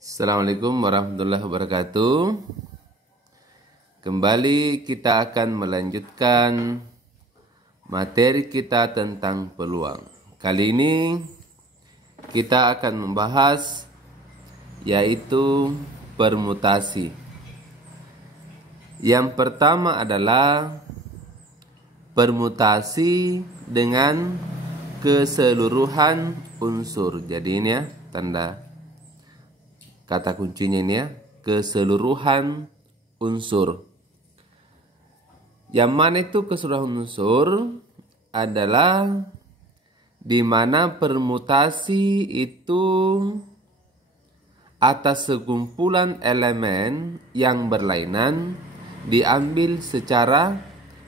Assalamualaikum warahmatullahi wabarakatuh. Kembali kita akan melanjutkan materi kita tentang peluang. Kali ini kita akan membahas yaitu permutasi. Yang pertama adalah permutasi dengan keseluruhan unsur. Jadi ini ya tanda kata kuncinya ini ya, keseluruhan unsur. Yang mana itu keseluruhan unsur adalah di mana permutasi itu atas sekumpulan elemen yang berlainan diambil secara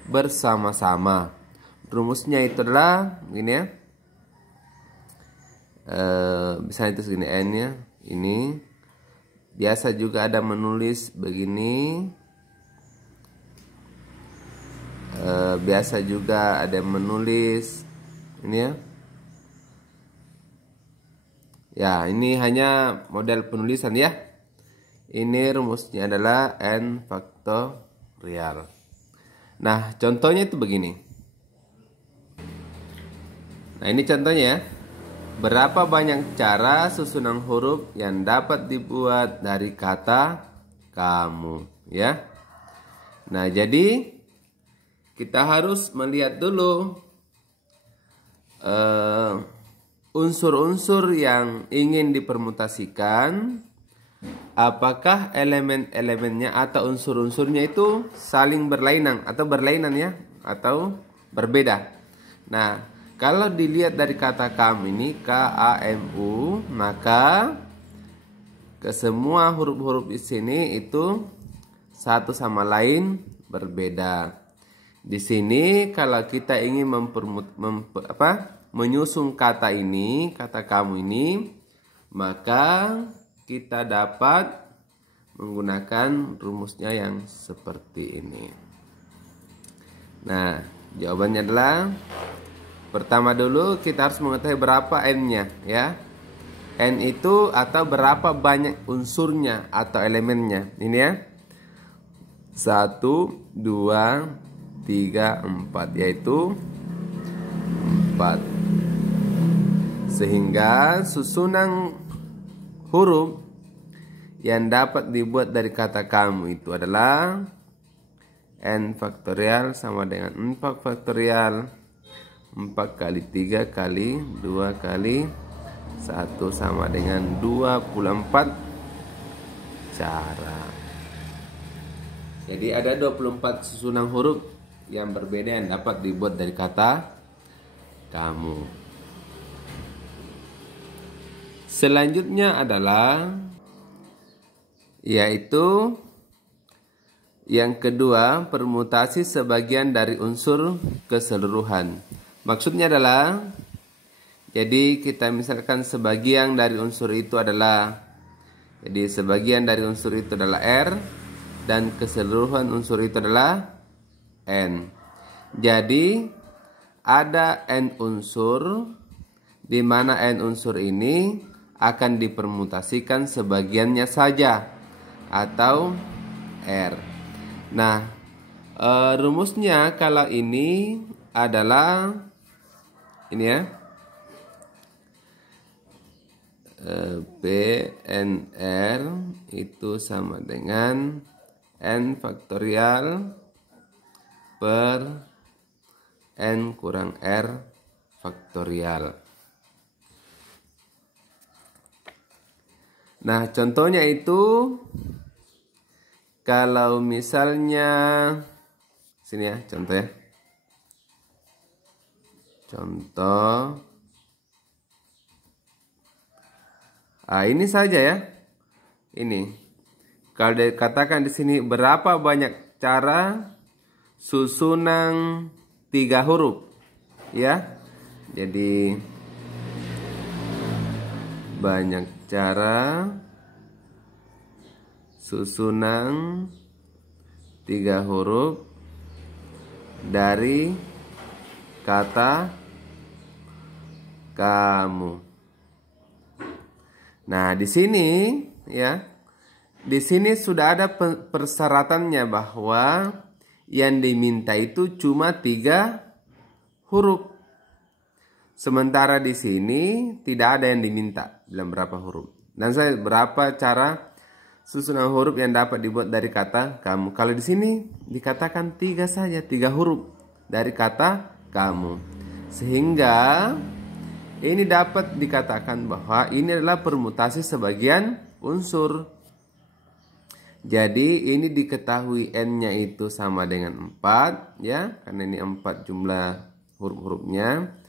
bersama-sama. Rumusnya itu adalah ini ya. Misalnya itu segini n ya, ini. Biasa juga ada menulis begini. Biasa juga ada menulis ini ya. Ya, ini hanya model penulisan ya. Ini rumusnya adalah n faktorial. Nah, contohnya itu begini. Nah, ini contohnya ya. Berapa banyak cara susunan huruf yang dapat dibuat dari kata kamu, ya? Nah, jadi kita harus melihat dulu unsur-unsur yang ingin dipermutasikan, apakah elemen-elemennya atau unsur-unsurnya itu saling berlainan atau berlainan ya, atau berbeda. Nah, kalau dilihat dari kata kamu ini KAMU, maka kesemua huruf-huruf di sini itu satu sama lain berbeda. Di sini kalau kita ingin menyusun kata ini, kata kamu ini, maka kita dapat menggunakan rumusnya yang seperti ini. Nah, jawabannya adalah pertama dulu kita harus mengetahui berapa n-nya ya. N itu atau berapa banyak unsurnya atau elemennya. Ini ya. 1, 2, 3, 4, yaitu 4. Sehingga susunan huruf yang dapat dibuat dari kata kamu itu adalah n faktorial sama dengan 4 faktorial. 4 kali 3 kali 2 kali 1 sama dengan 24 cara. Jadi ada 24 susunan huruf yang berbeda yang dapat dibuat dari kata kamu. Selanjutnya adalah yaitu yang kedua, permutasi sebagian dari unsur keseluruhan. Maksudnya adalah, jadi kita misalkan sebagian dari unsur itu adalah, jadi sebagian dari unsur itu adalah R, dan keseluruhan unsur itu adalah N. Jadi ada N unsur, di mana N unsur ini akan dipermutasikan sebagiannya saja, atau R. Nah, rumusnya kalau ini adalah ini ya, PNR itu sama dengan N faktorial per N kurang R faktorial. Nah, contohnya itu kalau misalnya sini ya, contoh ya. Contoh, ini saja ya. Ini, kalau dikatakan di sini berapa banyak cara susunan 3 huruf, ya. Jadi banyak cara susunan 3 huruf dari kata kamu. Nah, di sini ya, di sini sudah ada persyaratannya bahwa yang diminta itu cuma 3 huruf. Sementara di sini tidak ada yang diminta dalam berapa huruf. Dan saya berapa cara susunan huruf yang dapat dibuat dari kata kamu. Kalau di sini dikatakan 3 saja, 3 huruf dari kata kamu. Sehingga ini dapat dikatakan bahwa ini adalah permutasi sebagian unsur. Jadi ini diketahui N-nya itu sama dengan 4 ya, karena ini 4 jumlah huruf-hurufnya.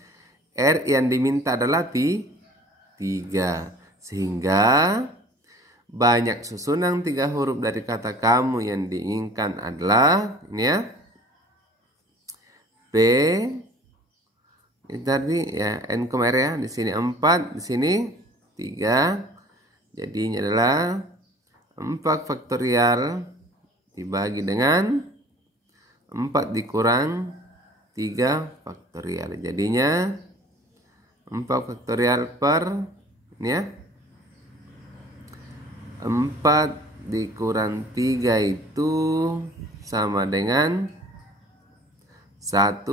R yang diminta adalah 3. Sehingga banyak susunan 3 huruf dari kata kamu yang diinginkan adalah ini ya. P ini tadi ya, N kemarin ya, di sini 4, di sini 3. Jadi ini adalah 4 faktorial dibagi dengan 4 dikurang 3 faktorial. Jadinya 4 faktorial per ini ya, 4 dikurang 3 itu sama dengan 1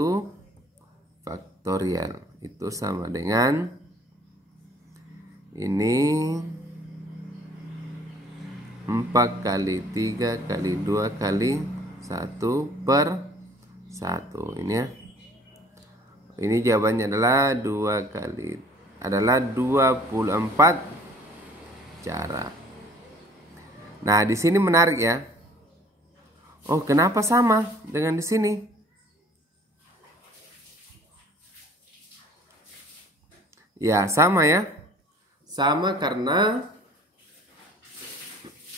faktorial. Itu sama dengan ini 4 kali 3 kali 2 kali 1 per 1. Ini ya. Ini jawabannya adalah 24 cara. Nah, di sini menarik ya. Oh, kenapa sama dengan di sini? Ya, sama ya. Sama karena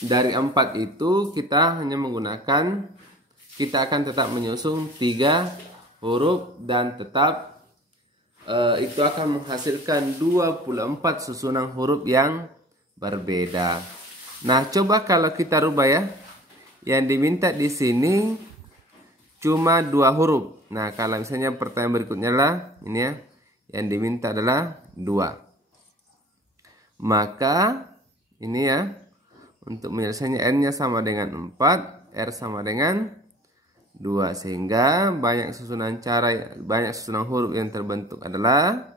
dari 4 itu kita hanya menggunakan, kita akan tetap menyusun 3 huruf dan tetap itu akan menghasilkan 24 susunan huruf yang berbeda. Nah, coba kalau kita rubah ya. Yang diminta di sini cuma 2 huruf. Nah, kalau misalnya pertanyaan berikutnya lah ini ya. Yang diminta adalah 2. Maka ini ya, untuk menyelesaikannya N-nya sama dengan 4, R sama dengan 2, sehingga banyak susunan huruf yang terbentuk adalah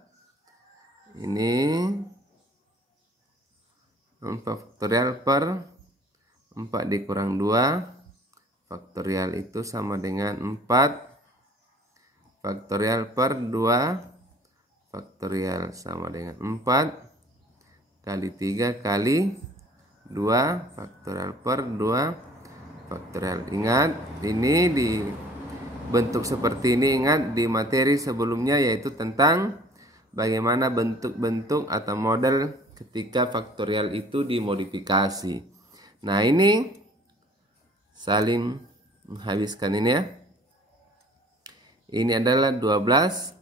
ini 4 faktorial per 4 dikurang 2 faktorial itu sama dengan 4 faktorial per 2 faktorial sama dengan 4 kali 3 kali 2 faktorial per 2 faktorial. Ingat, ini dibentuk seperti ini. Ingat di materi sebelumnya, yaitu tentang bagaimana bentuk-bentuk atau model ketika faktorial itu dimodifikasi. Nah, ini saling menghabiskan ini ya. Ini adalah 12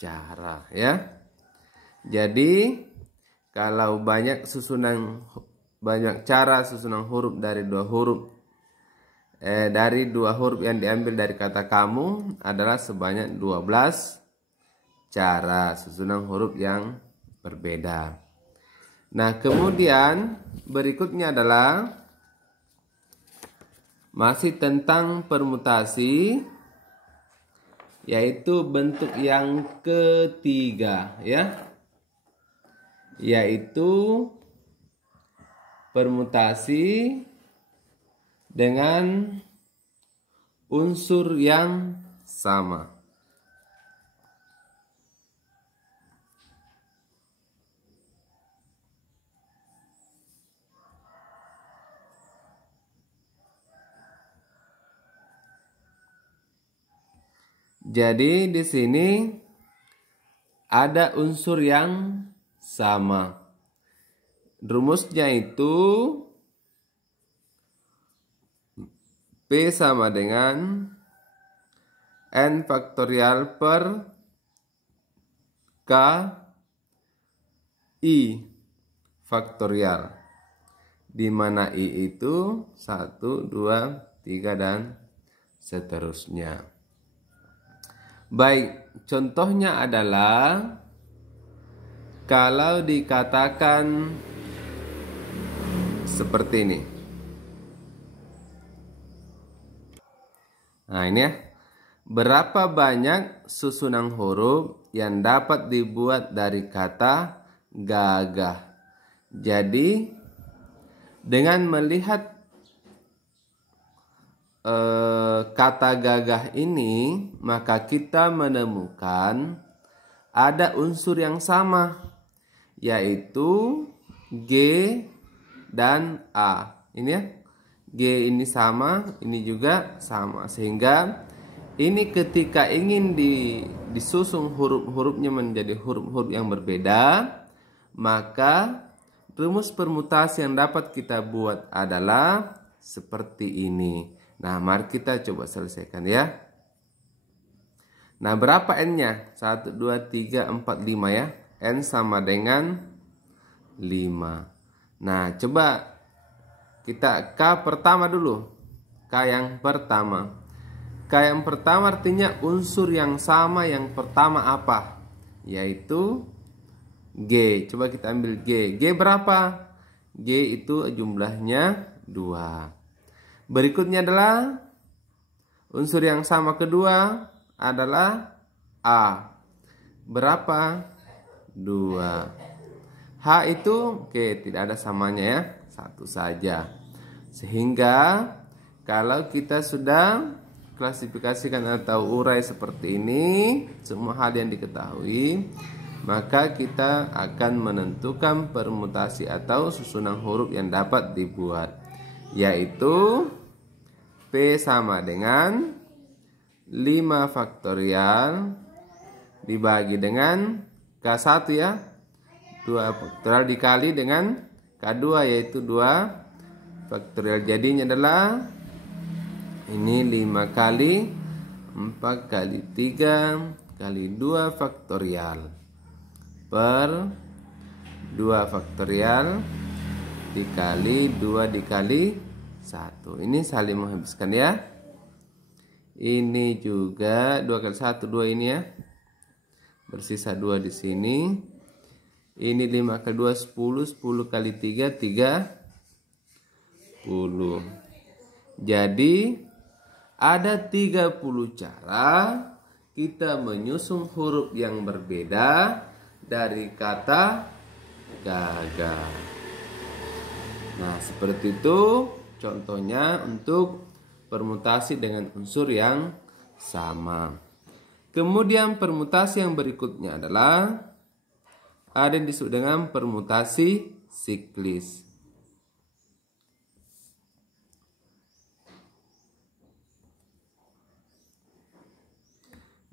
cara ya. Jadi kalau banyak cara susunan huruf dari 2 huruf yang diambil dari kata kamu adalah sebanyak 12 cara susunan huruf yang berbeda. Nah, kemudian berikutnya adalah masih tentang permutasi, yaitu bentuk yang ketiga ya, yaitu permutasi dengan unsur yang sama. Jadi di sini ada unsur yang sama. Rumusnya itu P sama dengan N faktorial per K I faktorial, di mana I itu 1, 2, 3 dan seterusnya. Baik, contohnya adalah kalau dikatakan seperti ini. Nah ini ya, berapa banyak susunan huruf yang dapat dibuat dari kata gagah. Jadi dengan melihat kata gagah ini, maka kita menemukan ada unsur yang sama, yaitu G dan A. Ini ya, G ini sama, ini juga sama. Sehingga ini ketika ingin disusun huruf-hurufnya menjadi huruf-huruf yang berbeda, maka rumus permutasi yang dapat kita buat adalah seperti ini. Nah, mari kita coba selesaikan ya. Nah, berapa N-nya? 1, 2, 3, 4, 5 ya. N sama dengan 5. Nah, coba kita K pertama dulu. K yang pertama. K yang pertama artinya unsur yang sama yang pertama apa? Yaitu G. Coba kita ambil G. G berapa? G itu jumlahnya 2. Berikutnya adalah unsur yang sama kedua adalah A. Berapa? 2. H itu oke, tidak ada samanya ya. 1 saja. Sehingga kalau kita sudah klasifikasikan atau urai seperti ini, semua hal yang diketahui, maka kita akan menentukan permutasi atau susunan huruf yang dapat dibuat, yaitu P sama dengan 5 faktorial dibagi dengan K1 ya, 2 faktorial dikali dengan K2 yaitu 2 faktorial. Jadinya adalah ini 5 kali 4 kali 3 kali 2 faktorial per 2 faktorial dikali 2 dikali 1. Ini saling menghabiskan ya. Ini juga 2 kali 1 2 ini ya. Bersisa 2 di sini. Ini 5 kali 2 10, 10 kali 3 30. Jadi ada 30 cara kita menyusun huruf yang berbeda dari kata gagah. Nah, seperti itu contohnya untuk permutasi dengan unsur yang sama. Kemudian permutasi yang berikutnya adalah ada yang disebut dengan permutasi siklis.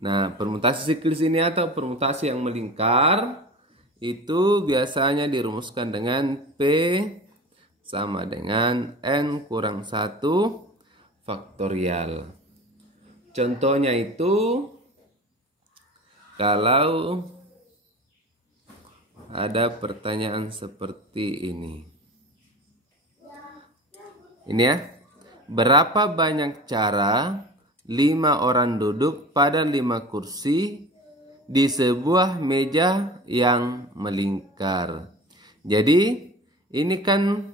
Nah, permutasi siklis ini atau permutasi yang melingkar itu biasanya dirumuskan dengan P sama dengan N kurang 1 faktorial. Contohnya itu kalau ada pertanyaan seperti ini. Ini ya. Berapa banyak cara 5 orang duduk pada 5 kursi di sebuah meja yang melingkar? Jadi ini kan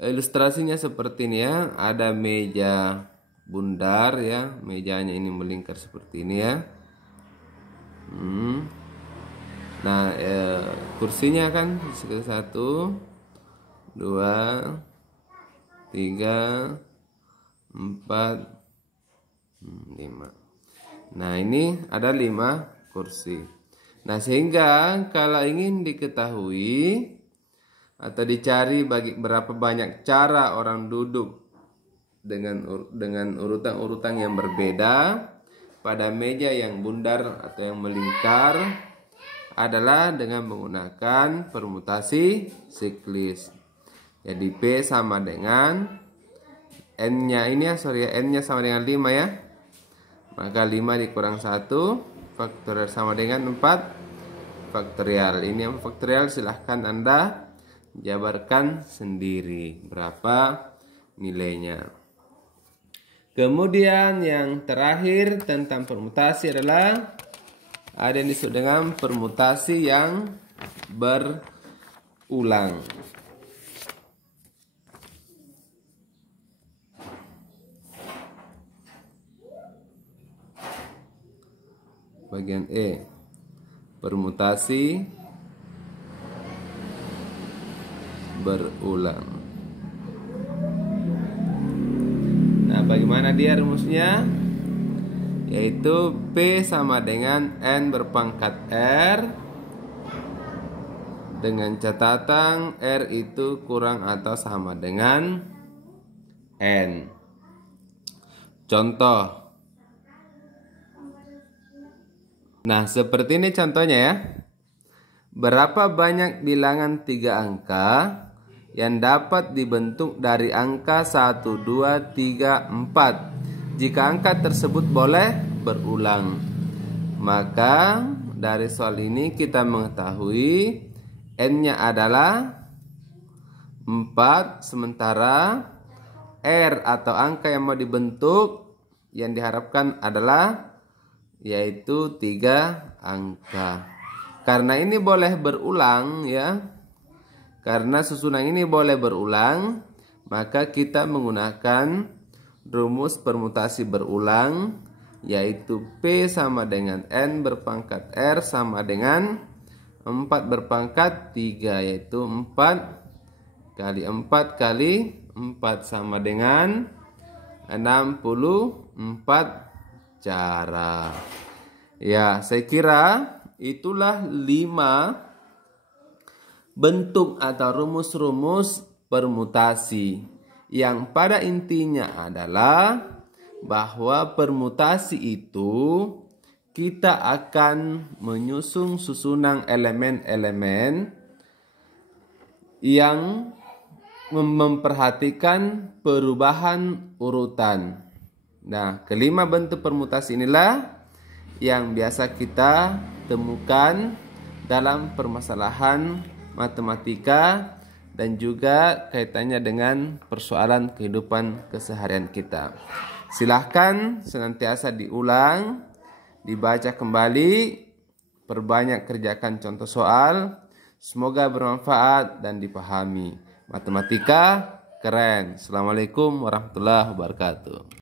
ilustrasinya seperti ini ya. Ada meja bundar ya. Mejanya ini melingkar seperti ini ya. Nah, kursinya kan sekitar 1, 2, 3, 4, 5. Nah, ini ada 5 kursi. Nah, sehingga kalau ingin diketahui atau dicari berapa banyak cara orang duduk dengan urutan-urutan yang berbeda pada meja yang bundar atau yang melingkar adalah dengan menggunakan permutasi siklis. Jadi P sama dengan N-nya ini ya, N-nya sama dengan 5 ya. Maka 5 dikurang 1 faktorial sama dengan 4 faktorial. Ini yang faktorial silahkan Anda jabarkan sendiri berapa nilainya. Kemudian yang terakhir tentang permutasi adalah ada yang disebut dengan permutasi yang berulang. bagian E. Permutasi berulang. Nah, bagaimana dia rumusnya? Yaitu P sama dengan N berpangkat R, dengan catatan R itu kurang atau sama dengan N. Contoh. Nah, seperti ini contohnya ya. Berapa banyak bilangan 3 angka yang dapat dibentuk dari angka 1, 2, 3, 4 jika angka tersebut boleh berulang? Maka dari soal ini kita mengetahui N-nya adalah 4, sementara R atau angka yang mau dibentuk yang diharapkan adalah yaitu 3 angka. Karena ini boleh berulang ya, karena susunan ini boleh berulang, maka kita menggunakan rumus permutasi berulang, yaitu P sama dengan N berpangkat R sama dengan 4 berpangkat 3, yaitu 4 kali 4 kali 4 sama dengan 64 cara. Ya, saya kira itulah 5 bentuk atau rumus-rumus permutasi yang pada intinya adalah bahwa permutasi itu kita akan menyusun susunan elemen-elemen yang memperhatikan perubahan urutan. Nah, kelima bentuk permutasi inilah yang biasa kita temukan dalam permasalahan matematika dan juga kaitannya dengan persoalan kehidupan keseharian kita. Silahkan senantiasa diulang, dibaca kembali, perbanyak kerjakan contoh soal. Semoga bermanfaat dan dipahami. Matematika keren. Assalamualaikum warahmatullahi wabarakatuh.